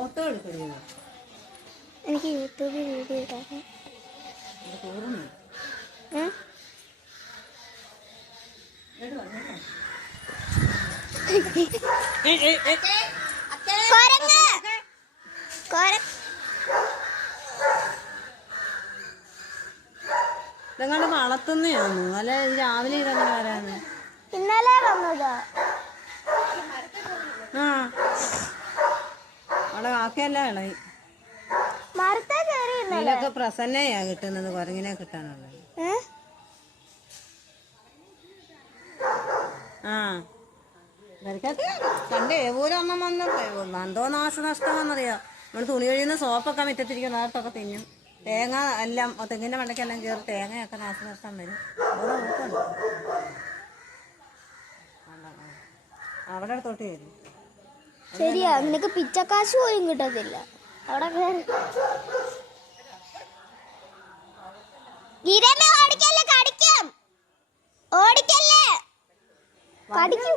Auto എടുക്കണോ? എനിക്ക് യൂട്യൂബിൽ വീഡിയോ ഇടാം. ഇതങ്ങാണ്ട് വളർത്തുന്നയാണോ? അല്ലെ രാവിലെ ഇതങ്ങനെ വരാന്ന്? ഇന്നലെ വന്നതാ. ആ അവിടെ കാക്കയല്ല ഇളകി. ഇതിലൊക്കെ പ്രസന്നയാ കിട്ടുന്നത്, കുരങ്ങിനെ കിട്ടാനുള്ളത്. ആ വരക്കത്ത് കണ്ടേ ഏവൂരം ഒന്നും വന്ന് എന്തോ നാശനഷ്ടമാണെന്നറിയാം. നമ്മൾ തുണി കഴിയുന്ന സോപ്പൊക്കെ മുറ്റത്തിരിക്കും, നേരത്തൊക്കെ തിന്നും. തേങ്ങ എല്ലാം തെങ്ങിൻ്റെ മണ്ടയ്ക്കെല്ലാം കയറി തേങ്ങയൊക്കെ നാശനഷ്ടം വരും. അതുപോലെ നോക്കുന്നുണ്ട് അവിടെ അടുത്തോട്ട് വരും. ശരിയാ, നിനക്ക് പിച്ചക്കാശ് പോലും കിട്ടത്തില്ല അവിടെ കയറി. ഓടിക്കല്ലേ കടിക്കും.